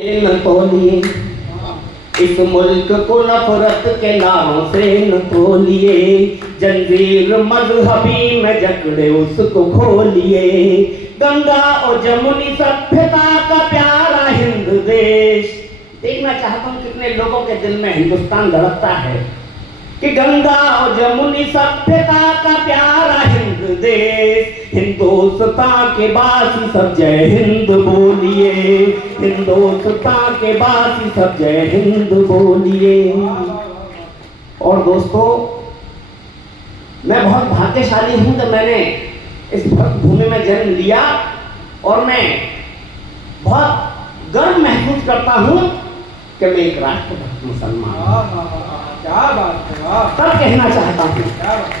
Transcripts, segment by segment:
न तोलिए इस मुल्क को नफरत के नारों से न तोलिए, जंजीर मजहबी में जकड़े उसको खोलिए। गंगा और जमुनी सभ्यता का प्यारा हिंद देश। देखना चाहता हूँ कितने लोगों के दिल में हिंदुस्तान धड़कता है कि गंगा और जमुनी सभ्यता का प्यारा हिंद देश। हिंदुस्तान के बासी सब जय हिंद बोलिए, हिंदुस्तान के बासी सब जय हिंद बोलिए। और दोस्तों, मैं बहुत भाग्यशाली हूं कि मैंने इस भूमि में जन्म लिया और मैं बहुत गर्व महसूस करता हूं कि मैं एक राष्ट्रभक्त मुसलमान हूं। क्या बात है। तब कहना चाहता हूँ,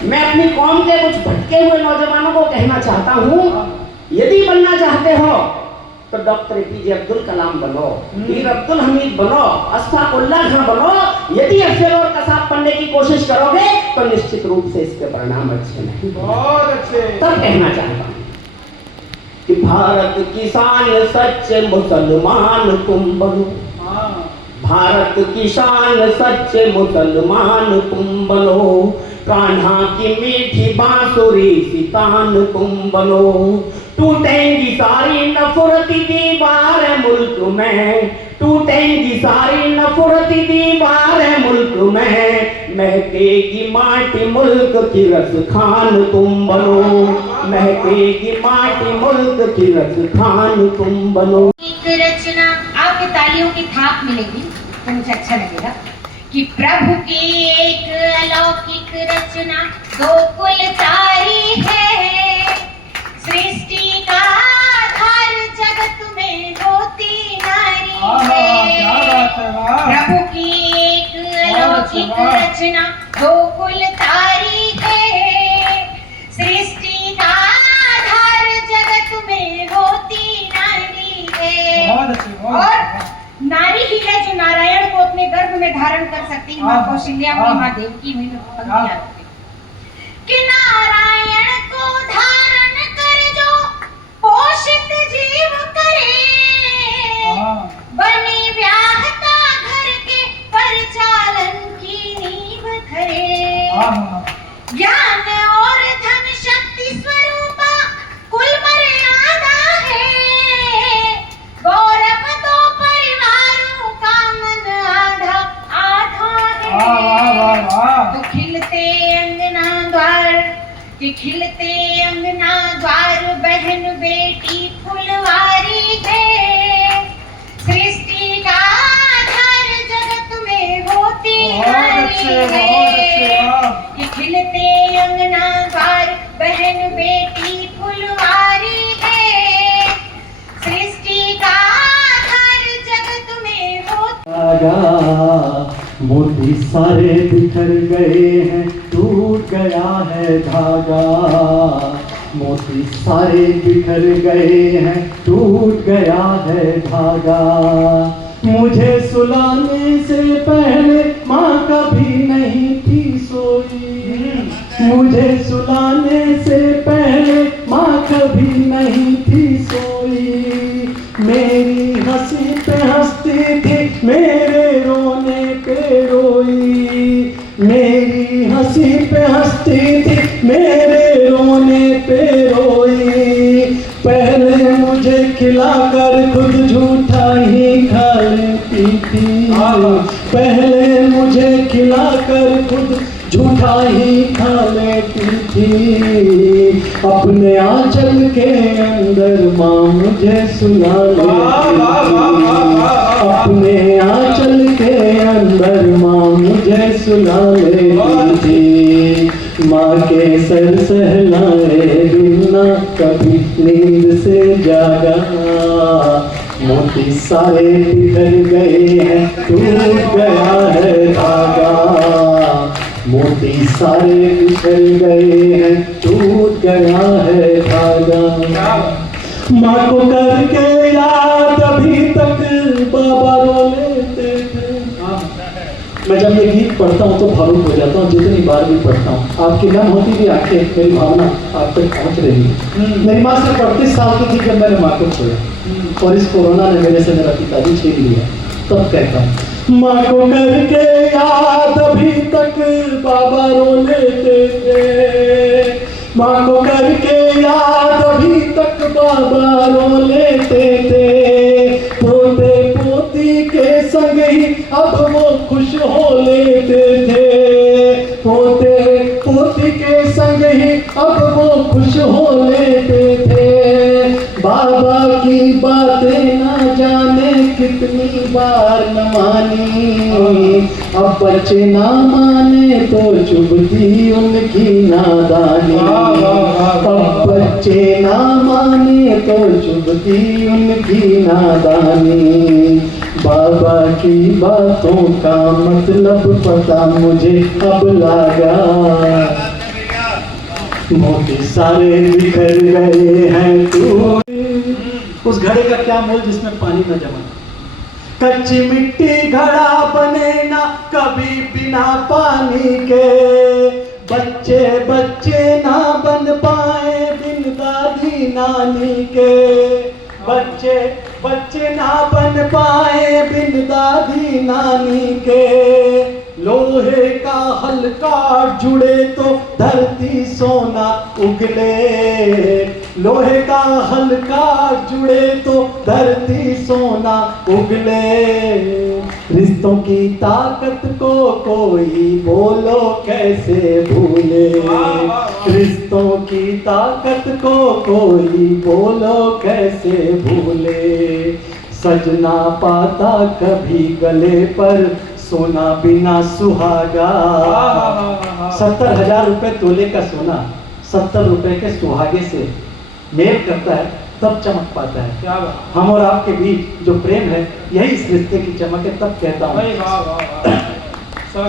मैं अपनी कौम के कुछ भटके हुए नौजवानों को कहना चाहता हूँ, यदि बनना चाहते हो तो डॉक्टर APJ अब्दुल कलाम बनो, वीर अब्दुल हमीद बनो, अशफाक उल्लाह खां बनो। यदि अफजल और कसाब बनने की कोशिश करोगे तो निश्चित रूप से इसके परिणाम अच्छे नहीं। बहुत अच्छे। तब कहना चाहता हूँ कि भारत की शान सच्चे मुसलमान तुम बनो, भारत की शान सच्चे मुसलमान तुम बनो। कान्हा की मीठी बांसुरी सितान तुम बनो। टूटेंगी सारी नफरती दीवार मुल्क में, टूटेंगी सारी नफरती दीवार मुल्क में। महकेगी माटी मुल्क की रस खान तुम बनो, महकेगी माटी मुल्क की रस खान तुम बनो। एक रचना आपके तालियों की थाप मिलेगी तो मुझे अच्छा लगेगा कि प्रभु की एक अलौकिक रचना दो कुल तारी है। सृष्टि का आधार जगत में होती नारी है। प्रभु की एक अलौकिक रचना दो कुल तारी है। सृष्टि का आधार जगत में होती नारी है। और नारी ही है जो नारायण को अपने गर्भ में धारण कर सकती है। माँ कौशल्या में, माँ देवकी में पंक्तियां आती कि नारायण को धारण कर जो पोषित जीव करे, बनी व्याहता घर के परिचालन की नींव धरे। ज्ञान और धन शक्ति स्वरूपा कुल मर्यादा है। गौरव तो परिवारों का मन आधा आधा है। तो खिलते अंगना द्वार, कि खिलते अंगना द्वार बहन बेटी फुलवारी है। सृष्टि का आधार जगत में होती नारी है। कि खिलते अंगना द्वार बहन बेटी फुलवारी है। सृष्टि का आधार जगत में होती। मोती सारे बिखर गए हैं, टूट गया है धागा। मोती सारे बिखर गए हैं, टूट गया है धागा। मुझे सुलाने से पहले माँ कभी नहीं थी सोई। मुझे सुलाने से पहले माँ कभी नहीं थी सोई। मेरी हंसी पे हंसती थी, मेरे रोने पे रोई। मेरी हंसी पे हंसती थी, मेरे रोने पे रोई। पहले मुझे खिलाकर खुद झूठा ही खा लेती थी। पहले मुझे खिलाकर खुद झूठा ही खा लेती थी। अपने आंचल के अंदर माँ मुझे सुला लेती थी। अपने आंचल के अंदर माँ मुझे सुला लेती थी। माँ के सर सहलाए बिना कभी नींद से जागा। मोती सारे बिखर गए हैं, टूट गया है धागा। मोती सारे बिखर गए हैं, टूट गया है धागा। माँ को करके याद अभी तक बाबा रो लेते थे। मैं जब ये गीत पढ़ता हूँ तो भावुक हो जाता हूँ, जितनी बार भी पढ़ता हूँ। आपकी नम होती भी आंखें, मेरी भावना आप तक पहुँच रही है। मेरी माँ सिर्फ 38 साल की थी जब मैंने माँ को छोड़ा। और इस कोरोना ने मेरे से मेरा पिताजी छीन लिया, तब कहता हूँ माँ को करके याद अभी तक बाबा रो लेते थे, माँ को करके याद अभी तक बाबा रो लेते थे, पोते पोती के संग ही अब वो खुश हो लेते थे, पोते पोती के संग ही अब वो खुश हो लेते थे, बाबा की बातें ना जाने कितनी बार न मानी, अब बच्चे ना माने तो चुभती उनकी नादानी, अब बच्चे ना माने तो चुभती उनकी नादानी, बाबा की बातों का मतलब पता मुझे अब लगा, मोती सारे बिखर गए हैं तू। उस घड़े का क्या मोल जिसमें पानी न जमा, कच्ची मिट्टी घड़ा बने ना कभी बिना पानी के, बच्चे बच्चे ना बन पाए बिन दादी नानी के, बच्चे बच्चे ना बन पाए बिन दादी नानी के, लोहे का हल्का जुड़े तो धरती सोना उगले, लोहे का हल्का जुड़े तो धरती सोना उगले, रिश्तों की ताकत को कोई बोलो कैसे भूले, रिश्तों की ताकत को कोई बोलो कैसे भूले, सजना पाता कभी गले पर सोना बिना सुहागा, 70,000 रुपए तोले का सोना 70 रुपए के सुहागे से मेल करता है तब चमक पाता है। क्या बात। हम और आपके बीच जो प्रेम है यही इस रिश्ते की चमक है, तब कहता हूँ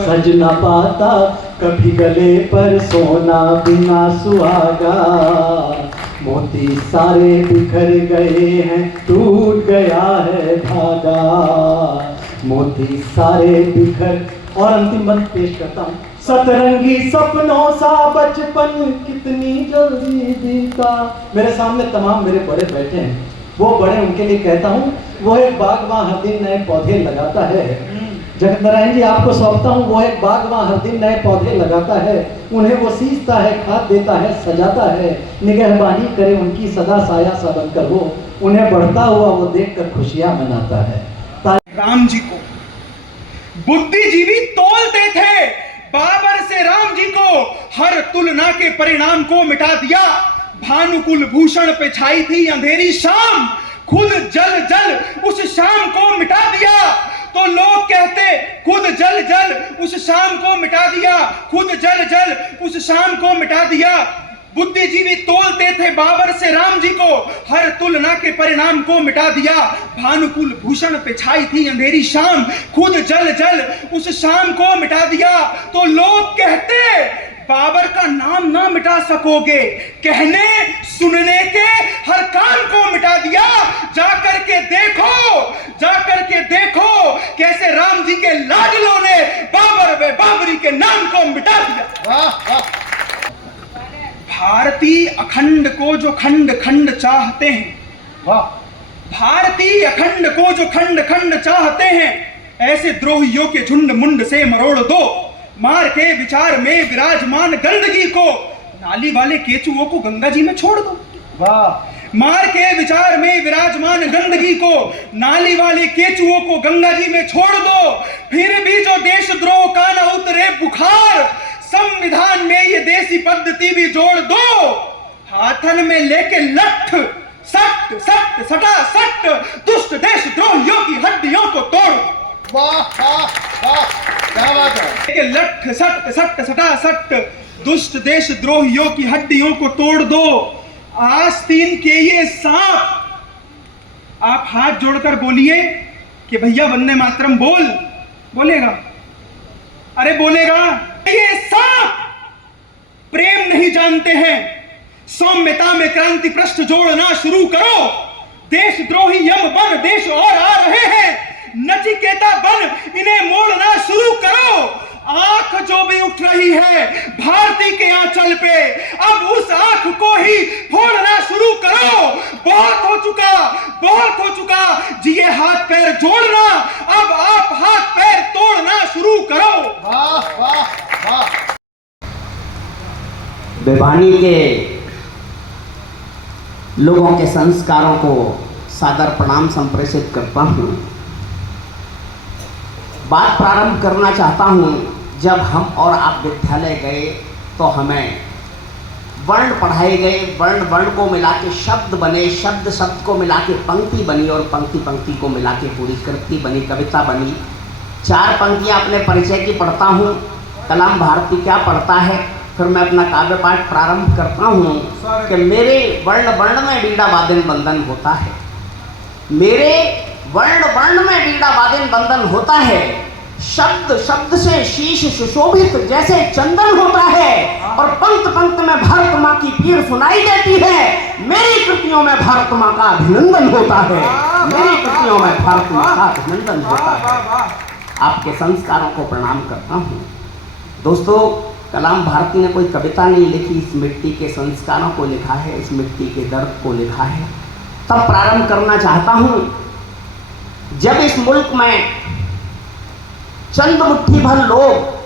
सजना पाता कभी गले पर सोना बिना सुहागा, मोती सारे बिखर गए हैं टूट गया है धागा, मोती सारे बिखर। और अंतिम बंद पेश करता हूँ, सतरंगी सपनों सा बचपन कितनी जल्दी बीता। मेरे सामने तमाम मेरे बड़े बैठे हैं, वो बड़े उनके लिए कहता हूँ, वो एक बागवान हर दिन नए पौधे लगाता है। जगतनारायण जी आपको सौंपता हूँ, वो एक बागवान हर दिन नए पौधे लगाता है, उन्हें वो सींचता है, खाद देता है, सजाता है, निगहबानी करे उनकी सदा साया सा बनकर वो, उन्हें बढ़ता हुआ वो देखकर खुशियां मनाता है। राम जी को बुद्धिजीवी तोलते थे, बाबर से राम जी को हर तुलना के परिणाम को मिटा दिया। भानुकुल भूषण पे छाई थी अंधेरी शाम, खुद जल जल उस शाम को मिटा दिया। तो लोग कहते खुद जल जल उस शाम को मिटा दिया, खुद जल जल उस शाम को मिटा दिया। बुद्धिजीवी तोलते थे बाबर से राम जी को, हर तुलना के परिणाम को मिटा दिया। भानुकुल भूषण पे छाई थी अंधेरी शाम, खुद जल जल उस शाम को मिटा दिया। तो लोग कहते बाबर का नाम ना मिटा सकोगे, कहने सुनने के हर काम को मिटा दिया। जाकर के देखो, जाकर के देखो कैसे राम जी के लाडलों ने बाबर व बाबरी के नाम को मिटा दिया। वाह वाह। भारतीय अखंड को जो खंड खंड चाहते हैं, वाह, भारतीय अखंड को जो खंड खंड चाहते हैं, ऐसे द्रोहियों के झुंड मुंड से मरोड़ दो। मार के विचार में विराजमान गंदगी को, नाली वाले केचुओं को गंगा जी में छोड़ दो। वाह। मार के विचार में विराजमान गंदगी को, नाली वाले केचुओं को गंगा जी में छोड़ दो। फिर भी जो देशद्रोह का न उतरे बुखार, संविधान में ये देसी पद्धति भी जोड़ दो। हाथन में लेके लठ सट सट सटा सट, दुष्ट देशद्रोहियों की हड्डियों को तोड़। वाह वाह वाह, क्या बात है। लेके लठ सट सट सटा सट, दुष्ट देशद्रोहियों की हड्डियों को तोड़ दो। आस्तीन के ये सांप, आप हाथ जोड़कर बोलिए कि भैया वंदे मातरम बोल, बोलेगा? अरे बोलेगा? ये सांप प्रेम नहीं जानते हैं, सौम्यता में क्रांति पृष्ठ जोड़ना शुरू करो। देशद्रोही यम बन देश और आ रहे हैं, नचिकेता बन इन्हें मोड़ना शुरू करो। आंख जो भी उठ रही है भारती के आंचल पे, अब उस आंख को ही फोड़ना शुरू करो। बहुत हो चुका, बहुत हो चुका। जिए हाथ पैर जोड़ना, अब आप हाथ पैर तोड़ना शुरू करो। वाह वाह वाह। बेबानी के लोगों के संस्कारों को सादर प्रणाम संप्रेषित करता हूँ। बात प्रारंभ करना चाहता हूँ, जब हम और आप विद्यालय गए तो हमें वर्ण पढ़ाए गए, वर्ण वर्ण को मिला के शब्द बने, शब्द शब्द को मिला के पंक्ति बनी और पंक्ति पंक्ति को मिला के पूरी कृति बनी, कविता बनी। 4 पंक्तियाँ अपने परिचय की पढ़ता हूँ, कलाम भारती क्या पढ़ता है, फिर मैं अपना काव्य पाठ प्रारंभ करता हूँ कि मेरे वर्ण वर्ण में बीड़ा वादन बंधन होता है, मेरे वर्ण वर्ण में बीड़ा वादन बंधन होता है, शब्द शब्द से शीश सुशोभित जैसे चंदन होता है, और पंक्त पंक्त में भारत माँ की पीर सुनाई देती है। मेरी कृतियों में भारत माँ का अभिनंदन होता है, मेरी कृतियों में भारत माँ का अभिनंदन होता है। आपके संस्कारों को प्रणाम करता हूँ। दोस्तों, कलाम भारती ने कोई कविता नहीं लिखी, इस मिट्टी के संस्कारों को लिखा है, इस मिट्टी के दर्द को लिखा है। तब प्रारंभ करना चाहता हूँ, जब इस मुल्क में चंद मुट्ठी भर लोग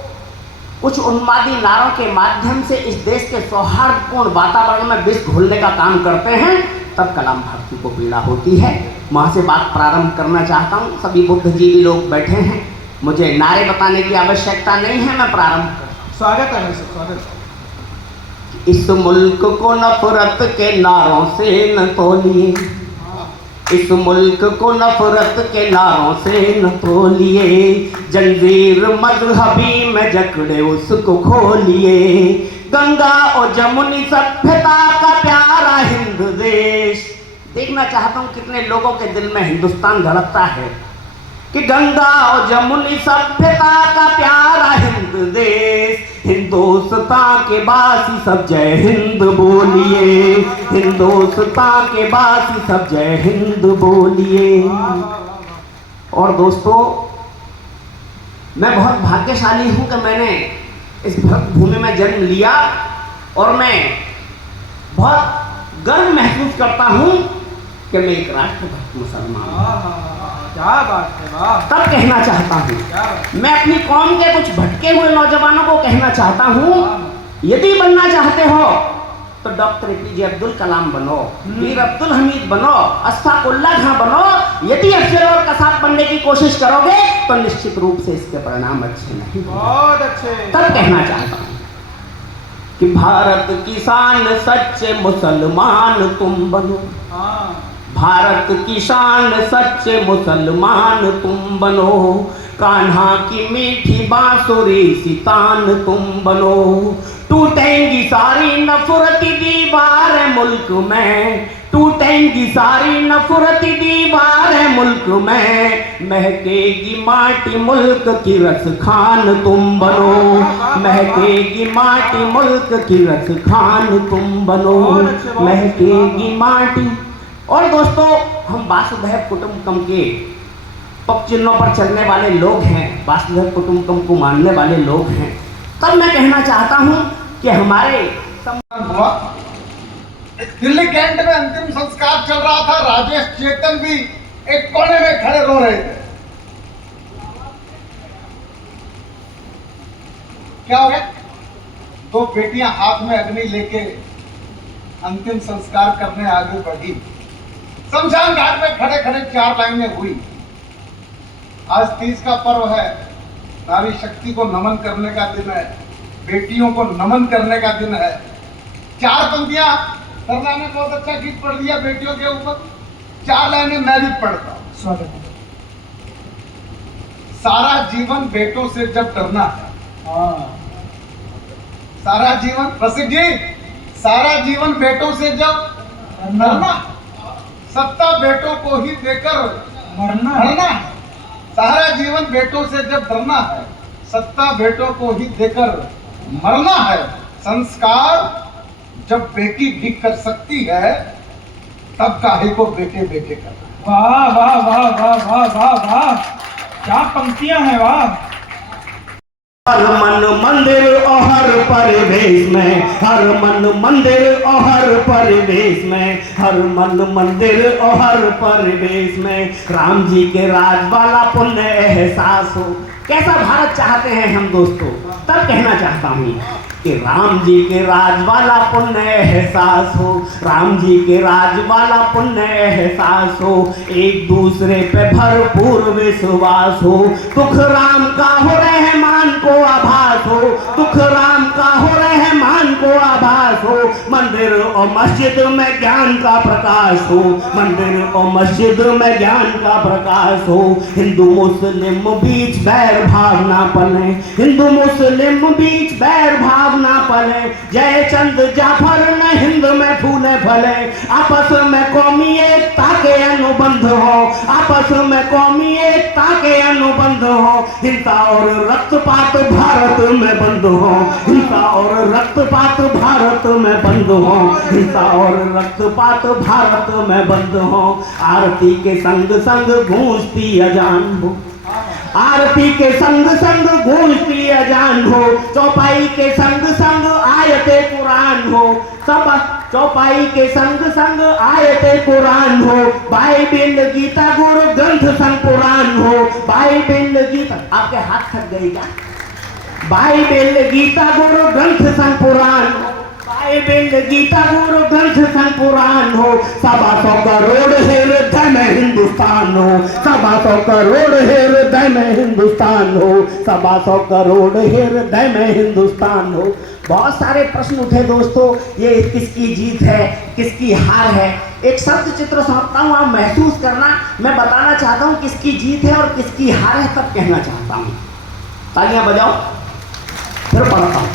कुछ उन्मादी नारों के माध्यम से इस देश के सौहार्दपूर्ण वातावरण में विष घोलने का काम करते हैं, तब कलाम भारती को पीड़ा होती है। वहाँ से बात प्रारंभ करना चाहता हूँ। सभी बुद्धिजीवी लोग बैठे हैं, मुझे नारे बताने की आवश्यकता नहीं है, मैं प्रारंभ करता हूँ। स्वागत है सर, स्वागत। इस मुल्क को नफरत के नारों से न तोलिए, इस मुल्क को नफरत के नारों से न तोलिए, जंजीर मजहबी में जकड़े उसको खोलिए। गंगा और जमुनी सभ्यता का प्यारा हिंद देश। देखना चाहता हूँ कितने लोगों के दिल में हिंदुस्तान धड़कता है कि गंगा और जमुनी सभ्यता का प्यारा हिंद देश, हिंदुस्तान के बासी सब जय हिंद बोलिए, हिंदुस्तान के बासी सब जय हिंद बोलिए। और दोस्तों, मैं बहुत भाग्यशाली हूं कि मैंने इस भूमि में जन्म लिया, और मैं बहुत गर्व महसूस करता हूं कि मैं एक राष्ट्रभक्त मुसलमान हूं। क्या बात है, वाह। तब कहना चाहता हूँ, मैं अपनी कौम के कुछ भटके हुए नौजवानों को कहना चाहता हूँ, यदि बनना चाहते हो तो डॉक्टर APJ अब्दुल कलाम बनो, मीर अब्दुल हमीद बनो, अशफाक उल्लाह खां बनो। यदि अफजल और कसाब बनने की कोशिश करोगे तो निश्चित रूप से इसके परिणाम अच्छे नहीं, बहुत अच्छे। तब कहना चाहता हूँ कि भारत की शान सच्चे मुसलमान तुम बनो, भारत की शान सच्चे मुसलमान तुम बनो, कान्हा की मीठी बांसुरी सितान तुम बनो। टूटेंगी सारी नफरती दीवार मुल्क में, टूटेंगी सारी नफरती दीवार मुल्क में, महकेगी माटी मुल्क की रस खान तुम बनो, महकेगी माटी मुल्क की रस खान तुम बनो, महकेगी माटी। और दोस्तों, हम वासुदेव कुटुंबकम के पग चिन्हों पर चलने वाले लोग हैं, वासुदेव कुटुंबकम को मानने वाले लोग हैं। तब मैं कहना चाहता हूं कि हमारे हुआ दिल्ली कैंट में अंतिम संस्कार चल रहा था। राजेश चेतन भी एक कोने में खड़े रो रहे थे। क्या हो गया? 2 बेटियां हाथ में अग्नि लेके अंतिम संस्कार करने आगे बढ़ी। शमशान घाट में खड़े खड़े 4 लाइनें हुई। आज 30 का पर्व है, नारी शक्ति को नमन करने का दिन है, बेटियों को नमन करने का दिन है। 4 पंक्तियां सरला ने बहुत अच्छा गीत पढ़ दिया बेटियों के ऊपर। 4 लाइनें मैं भी पढ़ता हूं। स्वागत है। सारा जीवन बेटों से जब डरना है, सारा जीवन, प्रसिद्ध जी, सारा जीवन बेटों से जब डरना, सत्ता बेटों को ही देकर मरना है। सारा जीवन बेटों से जब डरना है, सत्ता बेटों को ही देकर मरना है। संस्कार जब बेटी भी कर सकती है, तब काहे को बेटे बेटे करना। वाह वाह वाह वाह वाह वाह वाह, क्या पंक्तियां हैं, वाह। हर मन मंदिर और हर परिवेश में, हर मन मंदिर और हर परिवेश में, हर मन मंदिर और हर परिवेश में राम जी के राज वाला पुण्य एहसास हो। कैसा भारत चाहते हैं हम दोस्तों? तब कहना चाहता हूँ कि राम जी के राज वाला पुण्य एहसास हो, राम जी के राज वाला पुण्य एहसास हो, एक दूसरे पे भरपूर विश्वास हो, दुख राम का हो रहमान को आभास हो, दुख राम का हो रहमान को आभास हो, मंदिर और मस्जिद में ज्ञान का प्रकाश हो, मंदिर और मस्जिद में ज्ञान का प्रकाश हो, हिंदू मुस्लिम बीच बैर भावना पले, हिंदू मुस्लिम बीच बैर भाव ना पले, जय चंद जाफर न हिंद में फूले फले, आपस में कौमी एकता के अनुबंध हो, आपस में कौमी एकता के अनुबंध हो, हिंसा और रक्तपात भारत में बंद हो, हिंसा और रक्तपात भारत में बंद हो, हिंसा और रक्तपात भारत में बंद हो, आरती के संग संग गूंजती अजान हो, आरती के संग संग गूंजती अजान हो, चौपाई के संग संग आयते कुरान हो, सब चौपाई के संग संग आयते कुरान हो, बाइबिल गीता गुरु ग्रंथ संग पुराण हो, बाइबिल गीता, आपके हाथ थक गए क्या? बाइबिल गीता गुरु ग्रंथ संग पुराण हो, बाइबिल गीता गुरु ग्रंथ संग पुराण हो, 125 करोड़ हृदय में हिंदुस्तान हो, 125 करोड़ हृदय में हिंदुस्तान हो, 125 करोड़ हृदय में हिंदुस्तान हो। बहुत सारे प्रश्न उठे दोस्तों, ये किसकी जीत है, किसकी हार है? एक शब्द चित्र समझता हूँ, आप महसूस करना, मैं बताना चाहता हूँ किसकी जीत है और किसकी हार है, तब कहना चाहता हूँ। तालियां बजाओ, फिर पढ़ता हूँ।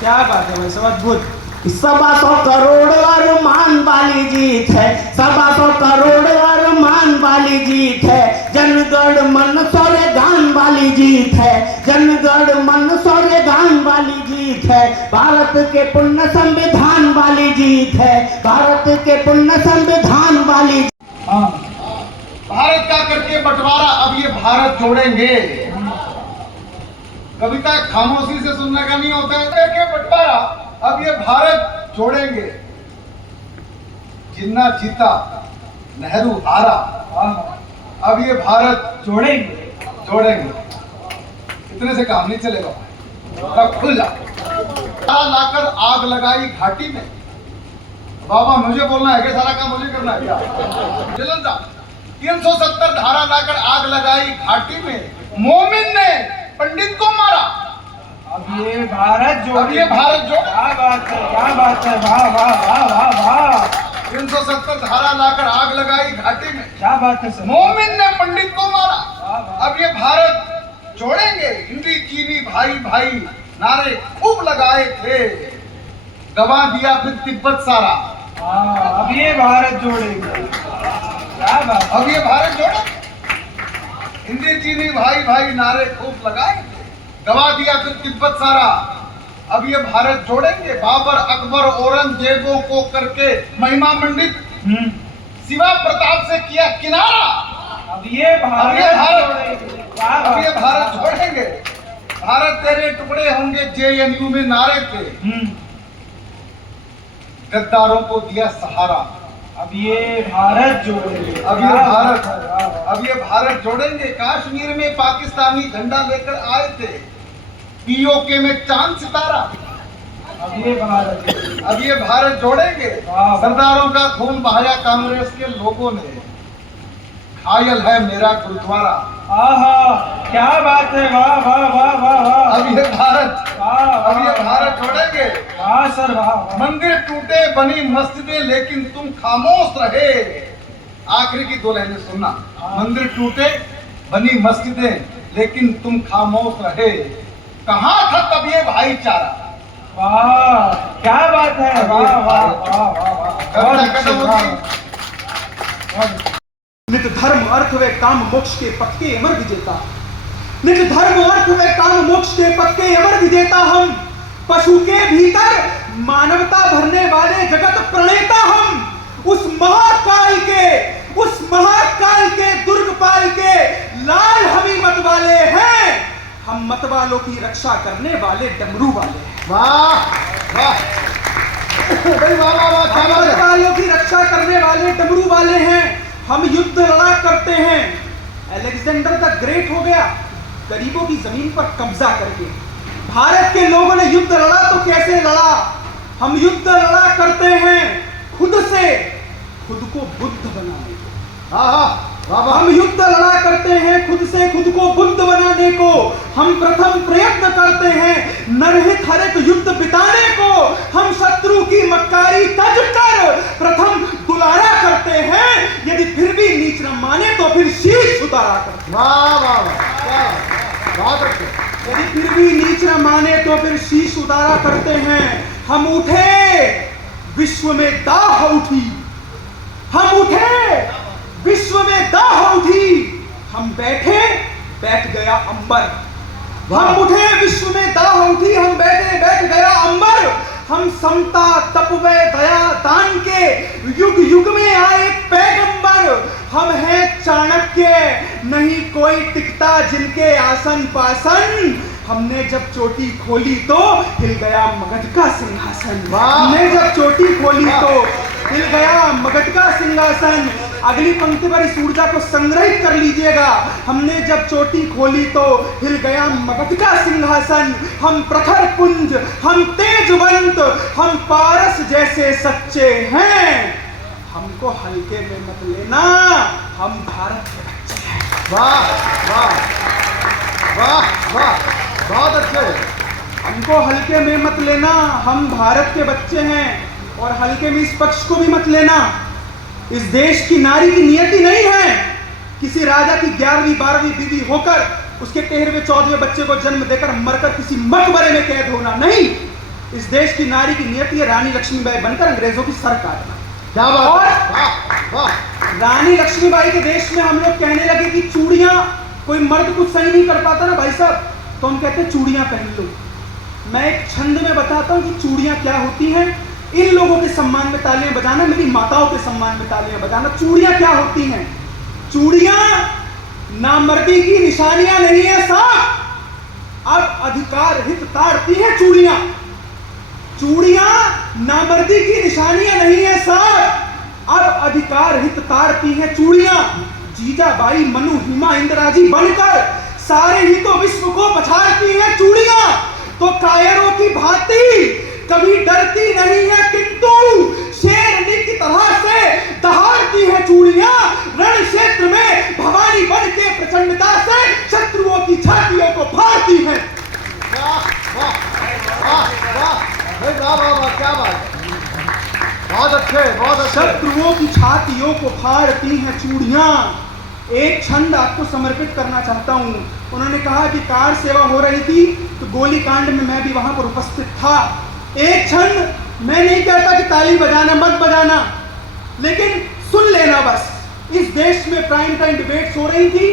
क्या बात है भाई साहब, अद्भुत। 125 करोड़ अरमान वाली जीत है, 125 करोड़ अरमान वाली जीत है, जनगण मन सौर्य गान वाली जीत है, जनगण मन सौर्य गान वाली जीत है, भारत के पुण्य संविधान वाली जीत है, भारत के पुण्य संविधान वाली। हाँ, भारत का करके बंटवारा अब ये भारत जोड़ेंगे। कविता खामोशी से सुनने का नहीं होता है, करके बंटवारा अब ये भारत जोड़ेंगे। जिन्ना जीता नेहरू हारा, अब ये भारत जोड़ेंगे, जोड़ेंगे। इतने से काम नहीं चलेगा। खुल जा, लाकर आग लगाई घाटी में। बाबा मुझे बोलना है कि सारा काम मुझे करना है क्या? जलन था। 370 धारा लाकर आग लगाई घाटी में, मोमिन ने पंडित को मारा। अब ये भारत जो, अब ये भारत जो, क्या बात है, क्या बात है, वाह वाह वाह वाह वाह। 370 धारा लाकर आग लगाई घाटी में, क्या बात है सर, मोमिन ने पंडित को मारा। अब ये भारत जोड़ेंगे। हिंदी चीनी भाई भाई नारे खूब लगाए थे, गवा दिया फिर तिब्बत सारा। अब ये भारत जोड़ेंगे, क्या बात। अब ये भारत जोड़े। हिंदी चीनी भाई भाई नारे खूब लगाए थे, गवा दिया फिर तिब्बत सारा। अब ये भारत जोड़ेंगे। बाबर अकबर औरंगजेबों को करके महिमा मंडित, शिवा प्रताप से किया किनारा। अब ये भारत जोड़ेंगे, अब ये भारत जोड़ेंगे। भारत तेरे टुकड़े होंगे JNU में नारे थे, गद्दारों को दिया सहारा। अब ये भारत जोड़ेंगे, अब ये भारत, अब ये भारत जोड़ेंगे। कश्मीर में पाकिस्तानी झंडा लेकर आए थे, POK में चांद सितारा। अब ये भारत, अब ये भारत जोड़ेंगे। सरदारों का खून बहाया कांग्रेस के लोगों ने, घायल है मेरा गुरुद्वारा। आहा, क्या बात है, वाह वाह वाह वाह वाह। अब ये भारत, अब ये भारत जोड़ेंगे। वाह सर वाह। मंदिर टूटे बनी मस्जिदें लेकिन तुम खामोश रहे। आखिरी की 2 लाइनें सुनना। मंदिर टूटे बनी मस्जिदें लेकिन तुम खामोश रहे, कहाँ था तब ये भाईचारा। वाह, क्या बात है, वाह वाह वाह वाह। नित धर्म अर्थ व काम मोक्ष के पक्के अमर विजेता, नित धर्म अर्थ व काम मोक्ष के पक्के अमर विजेता हम, पशु के भीतर मानवता भरने वाले जगत प्रणेता हम, उस महाकाल के दुर्गपाल के लाल हमीमत वाले हैं हम मत वालों की रक्षा करने वाले डमरू वाले हैं। वाह वाह भाई, वाह वाह वाह, क्या हम बात मत है। वालों की रक्षा करने वाले डमरू वाले हैं। हम युद्ध लड़ा करते हैं। अलेक्जेंडर द ग्रेट हो गया गरीबों की जमीन पर कब्जा करके। भारत के लोगों ने युद्ध लड़ा तो कैसे लड़ा? हम युद्ध लड़ा करते हैं खुद से, खुद को बुद्ध बनाने को। हाँ हाँ, वाह वाह। हम युद्ध लड़ा करते हैं खुद से, खुद को बुद्ध बनाने को। हम प्रथम प्रयत्न करते हैं नरहित हरित युद्ध बिताने को। हम शत्रु की मक्कारी तज कर प्रथम दुलारा करते हैं। यदि फिर भी नीच न माने तो फिर शीश उतारा करते हैं। वाह वाह वाह, क्या बात है। बहुत अच्छे। यदि फिर भी नीच न माने तो फिर शीश उतारा करते हैं। हम उठे विश्व में दाह उठी, हम उठे विश्व में दाह उठी। हम बैठे बैठ गया अंबर। हम उठे विश्व में दाह उठी, हम बैठे बैठ गया अंबर। हम समता तप व दया दान के युग युग में आए पैगंबर। हम हैं चाणक्य, नहीं कोई टिकता जिनके आसन पासन। हमने जब चोटी खोली तो हिल गया मगध का सिंहासन। वाह! हमने जब चोटी खोली तो हिल गया मगध का सिंहासन। अगली पंक्ति पर इस ऊर्जा को संग्रहित कर लीजिएगा। हमने जब चोटी खोली तो हिल गया मगध का सिंहासन। हम प्रखर पुंज, हम तेजवंत, हम पारस जैसे सच्चे हैं। हमको हल्के में मत लेना, हम भारत के बच्चे हैं। वाह वाह वाह वाह, बहुत अच्छे। हमको हल्के में मत लेना, हम भारत के बच्चे हैं। और हल्के में इस पक्ष को भी मत लेना। इस देश की नारी की नियति नहीं है किसी राजा की 11वीं 12वीं बीवी होकर उसके 13वें 14वें बच्चे को जन्म देकर मरकर किसी मकबरे में कैद होना। नहीं, इस देश की नारी की नियति है रानी लक्ष्मीबाई बनकर अंग्रेजों की सर काटना। क्या बात और है। वाह वाह। रानी लक्ष्मीबाई के देश में हम लोग कहने लगे कि चूड़ियां, कोई मर्द कुछ सही नहीं कर पाता ना भाई साहब, तो हम कहते हैं चूड़ियां पहन लो। मैं एक छंद में बताता हूं कि चूड़ियां क्या होती हैं। इन लोगों के सम्मान में तालियां बजाना, मेरी माताओं के सम्मान में तालियां बजाना। चूड़ियां क्या होती हैं? चूड़ियां नामर्दी की निशानियां नहीं है साहब, अब अधिकार हित ताड़ती है चूड़ियां। चूड़ियां नामर्दी की निशानियां नहीं है साहब, अब अधिकार हित ताड़ती है चूड़ियां। जीजाबाई मनु हिमा इंदिराजी बनकर सारे ही तो विश्व को पछाड़ती है चूड़ियां। तो कायरों की भांति कभी डरती नहीं है, किंतु शेरनी की तरह से दहाड़ती है चूड़ियां। रण क्षेत्र में भवानी बन के प्रचंडता से शत्रुओं की छातियों को फाड़ती है। वाह वाह वाह वाह भाई, वाह वाह वाह, क्या बात है। बहुत अच्छे, बहुत अच्छे। शत्रुओं की छातियों को फाड़ती हैं चूड़ियां। एक छंद आपको समर्पित करना चाहता हूं। उन्होंने कहा कि कार सेवा हो रही थी तो गोली कांड में मैं भी वहां पर उपस्थित था। एक छंद, मैं नहीं कहता कि ताली बजाना मत बजाना, लेकिन सुन लेना बस। इस देश में प्राइम टाइम डिबेट्स हो रही थी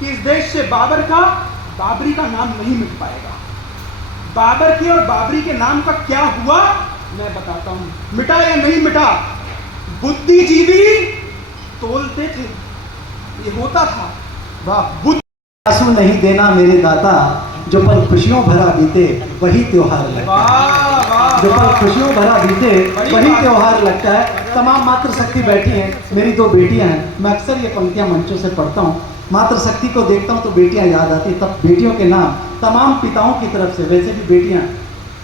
कि इस देश से बाबरी का नाम नहीं मिट पाएगा। बाबर के और बाबरी के नाम का क्या हुआ मैं बताता हूं। मिटा या नहीं मिटा, बुद्धिजीवी तोलते थे, ये होता था। वाह। आंसू नहीं देना मेरे दाता, जो पल खुशियों भरा बीते वही त्योहार लगता है। वाह वाह जो पल खुशियों भरा बीते बड़ी वही बात। त्योहार लगता है। तमाम मातृशक्ति बैठी हैं, मेरी 2 बेटियां हैं। मैं अक्सर ये पंक्तियां मंचों से पढ़ता हूँ। मातृशक्ति को देखता हूँ तो बेटियां याद आती, तब बेटियों के नाम तमाम पिताओं की तरफ से, वैसे भी बेटियां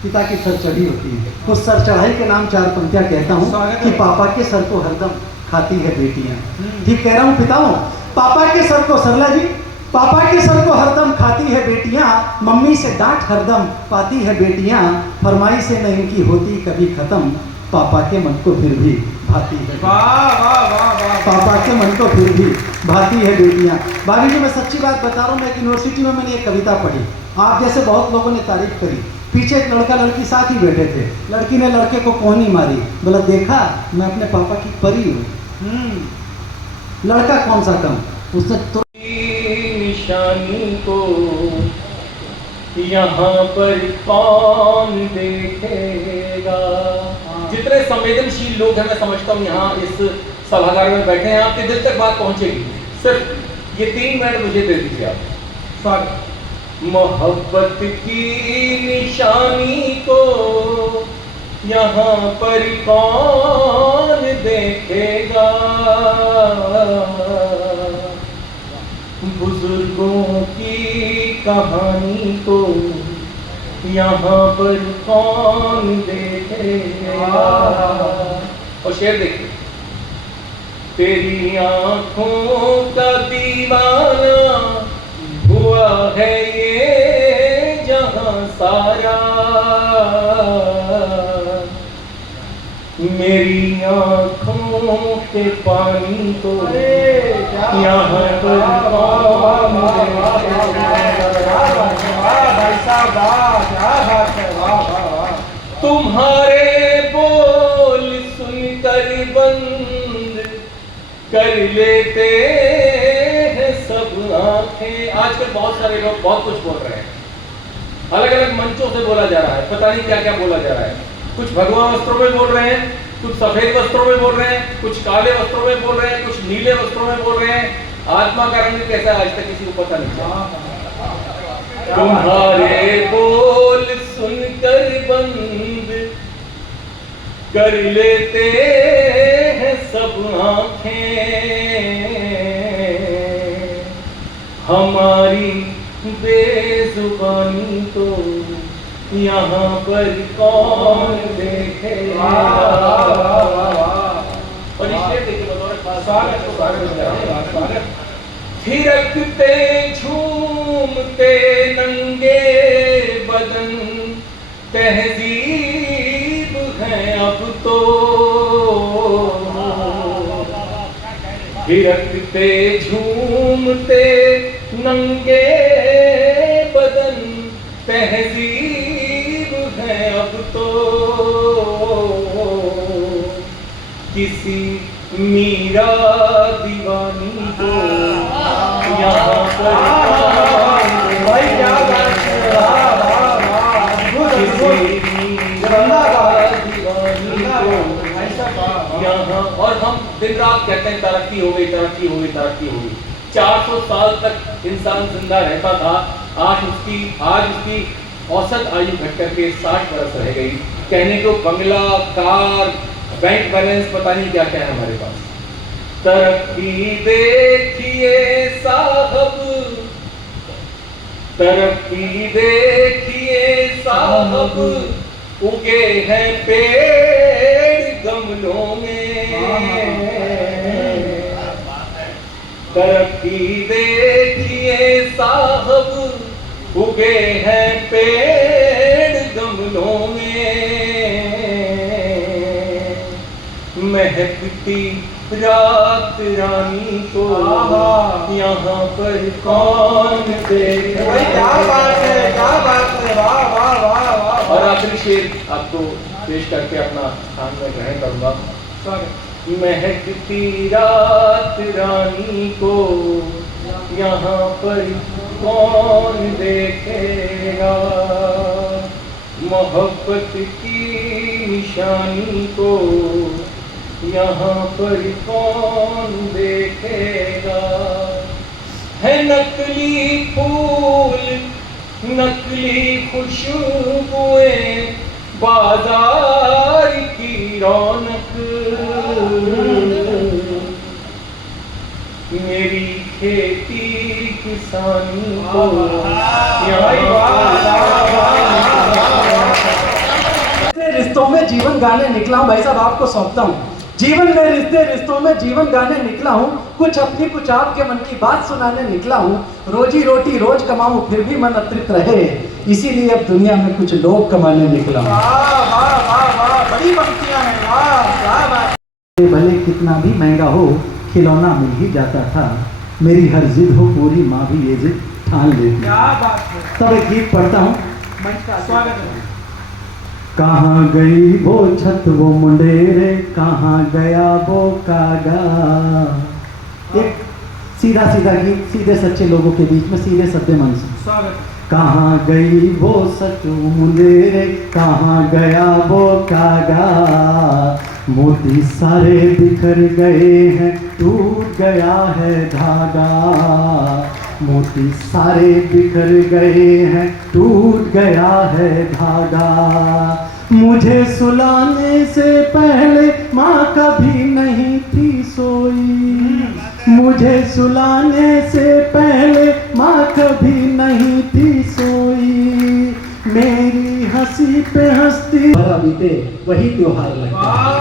पिता की सर चढ़ी होती है, उस सर चढ़ाई के नाम 4 पंक्तियां कहता हूँ कि पापा के सर को हरदम खाती है बेटियां। ठीक कह रहा हूँ पिताओं? पापा के सर को, सरला जी, पापा के सर को हरदम खाती है बेटियां, मम्मी से डांट हरदम पाती है बेटियां, फरमाइश से नहीं की होती कभी खत्म, पापा के मन को फिर भी भाती है। वाह वाह वाह वाह। पापा के मन को फिर भी भाती है बेटियां। भाभी जी, मैं सच्ची बात बता रहा हूँ, मैं एक यूनिवर्सिटी में मैंने एक कविता पढ़ी, आप जैसे बहुत लोगों ने तारीफ करी। पीछे एक लड़का लड़की साथ ही बैठे थे, लड़की ने लड़के को कोहनी मारी, बोला देखा मैं अपने पापा की परी हूँ। लड़का कौन सा कम, उसने निशानी को यहाँ पर कौन देखेगा। जितने संवेदनशील लोग हैं, मैं समझता हूँ यहाँ इस सभागार में बैठे हैं, आपके दिल तक बात पहुंचेगी। सिर्फ ये 3 मिनट मुझे दे दीजिए आप। स्वागत। मोहब्बत की निशानी को यहाँ पर कौन देखेगा, बुजुर्गों की कहानी को यहाँ पर कौन देखेगा। और शेर देखिए, तेरी आंखों का दीवाना हुआ है ये जहां सारा, मेरी आंखों के पानी को यहाँ पर कौन देखेगा। तुम्हारे बोल सुनकर बंद कर लेते हैं सब आंखें। आजकल बहुत सारे लोग बहुत कुछ बोल रहे हैं, अलग अलग मंचों से बोला जा रहा है, पता नहीं क्या क्या बोला जा रहा है। कुछ भगवा वस्त्रों में बोल रहे हैं, कुछ सफेद वस्त्रों में बोल रहे हैं, कुछ काले वस्त्रों में बोल रहे हैं, कुछ नीले वस्त्रों में बोल रहे हैं। आत्मा का रंग कैसा है आज तक किसी को पता नहीं चला। तुम्हारे बोल सुनकर बंद कर लेते हैं सब आंखें, हमारी बेजुबानी तो यहाँ पर कौन देखेगा। और इसलिए देखिए थिरकते झूमते नंगे बदन तहजीब है अब तो, थिरकते झूमते नंगे बदन तहजीब है अब तो, किसी मीरा दीवानी को यहाँ पर भाई क्या बात है, किसी मीरा दीवानी को यहाँ। और हम दिन रात कहते हैं तरक्की हो गई, तरक्की हो गई, तरक्की हो गई। 400 साल तक इंसान जिंदा रहता था, आज उसकी औसत आयु घट करके 60 बरस रह गई। कहने को बंगला, कार, बैंक बैलेंस, पता नहीं क्या क्या है हमारे पास। तरक्की देखिए साहब, तरक्की देखिए साहब, उगे हैं पेड़ गमलों में, तरक्की देखिए साहब, उगे हैं पेड़ गमलों में, महकती रात रानी को यहाँ पर कौन देखेगा। क्या बात है, क्या बात है, वाह वाह वाह वाह। और आखिरी शेर आपको पेश करके अपना स्थान में ग्रहण करूंगा। महकती रात रानी को यहाँ पर कौन देखेगा, मोहब्बत की निशानी को यहाँ पर कौन देखेगा। है नकली फूल, नकली खुशबुएं, बाजार की रौनक, मेरी खेती किसानी को रिश्तों में जीवन गाने निकला हूँ भाई साहब, आपको सौंपता हूँ। जीवन में रिश्तों में जीवन गाने निकला हूँ, कुछ अपनी कुछ आपके मन की बात सुनाने निकला हूँ। रोजी रोटी रोज कमाऊं फिर भी मन अतृप्त रहे, इसीलिए अब दुनिया में कुछ लोग कमाने निकला हूँ। बड़ी पंक्तियां हैं। भले कितना भी महंगा हो खिलौना मिल ही जाता था, मेरी हर जिद हो पूरी माँ भी ये जिद ठान लेती। क्या बात है। तब एक गीत पढ़ता हूँ। स्वागत है। कहाँ गई वो छत वो मुंडेरे, कहाँ गया वो कागा। एक सीधा सीधा गीत सीधे सच्चे लोगों के बीच में सीधे सत्य मन से। स्वागत। कहाँ गई वो सचू मुंडेरे, कहाँ गया वो कागा। मोती सारे बिखर गए हैं, टूट गया है धागा। मोती सारे बिखर गए हैं, टूट गया है धागा। मुझे सुलाने से पहले माँ कभी नहीं थी सोई, मुझे सुलाने से पहले माँ कभी नहीं थी सोई। मेरी हंसी पे हंसती भरा बीते वही त्योहार लगता है,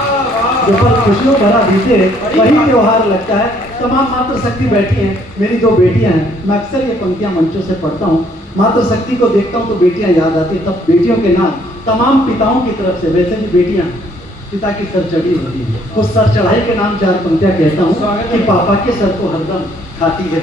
जो पल खुशियों भरा बीते वही त्योहार लगता है। तमाम मातृशक्ति बैठी हैं, मेरी 2 बेटियां हैं। मैं अक्सर ये पंक्तियां मंचों से पढ़ता हूँ। मातृशक्ति को देखता हूँ तो बेटियां याद आती, तब बेटियों के नाम तमाम पिताओं की तरफ से, वैसे भी बेटियां पिता की सर चढ़ी होती है, उस सर चढ़ाई के नाम 4 पंक्तियां कहता हूँ कि पापा के सर को हरदम खाती है।